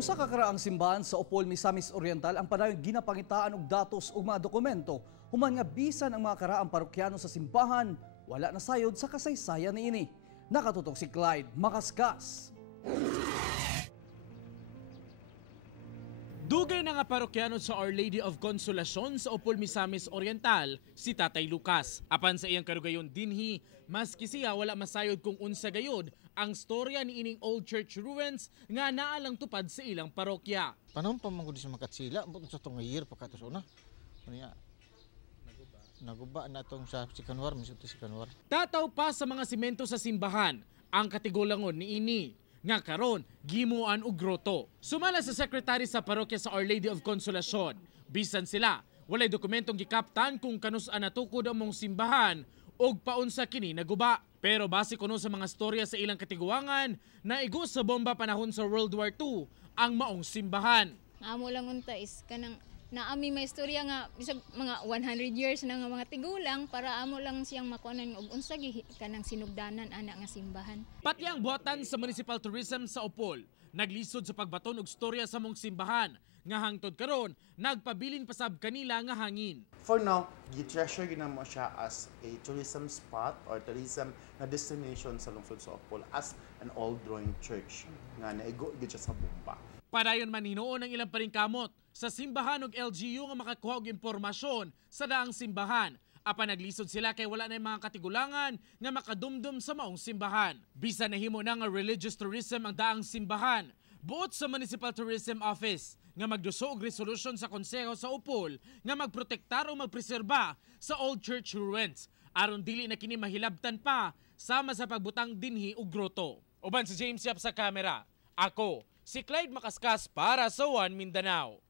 Usa ka karaang simbahan sa Opol, Misamis Oriental ang padayon ginapangitaan og datos ug mga dokumento human nga bisan ang mga karaang parokyano sa simbahan wala na sayod sa kasaysayan niini. Nakatutok si Clyde Makaskas. Dugay na nga parokyano sa Our Lady of Consolacion sa Opol, Misamis Oriental si Tatay Lucas. Apan sa iyang karugayon dinhi, maski siya wala masayod kung unsa gayod ang storya ni ining old church ruins nga naalang tupad sa ilang parokya. Panahon pa manggod sa makatsila, sa itong year pagkatos una. Kanya, naguba na itong sa Sikanwar, misuto Sikanwar. Tataw pa sa mga simento sa simbahan ang katigulangon ni ini. Nga karon gimuan og groto. Sumala sa sekretary sa parokya sa Our Lady of Consolacion, bisan sila walay dokumentong gikaptan kung kanus-an natukod ang mong simbahan og paunsa kini naguba. Pero base kuno sa mga storya sa ilang katiguangan, naigo sa bomba panahon sa World War II ang maong simbahan. Amo lang unta is kanang naami may istorya nga bisag mga 100 years na nga mga tigulang para amo lang siyang makuanan og unsa kanang sinugdanan ana nga simbahan. Pati ang buhatan sa Municipal Tourism sa Opol naglisod sa pagbaton og storya sa mong simbahan nga hangtod karon nagpabilin pasab kanila nga hangin. For now, gi-treasure ginamo siya as a tourism spot or tourism na destination sa lungsod sa Opol as an old drawing church nga naigo gid siya sa bomba. Padayon man hinuon ang ilang paringkamot sa simbahan ug LGU nga makakuha og impormasyon sa daang simbahan. Apan naglisod sila kay wala na mga katigulangan nga makadumdum sa maong simbahan. Bisan nahimo na nga religious tourism ang daang simbahan. Buot sa Municipal Tourism Office nga magduso og resolution sa konseho sa Opol nga magprotektar o magpreserba sa old church ruins aron dili na kini mahilabtan pa sama sa pagbutang dinhi og groto. Uban si James Yap sa kamera. Ako si Clyde Makaskas para sa One Mindanao.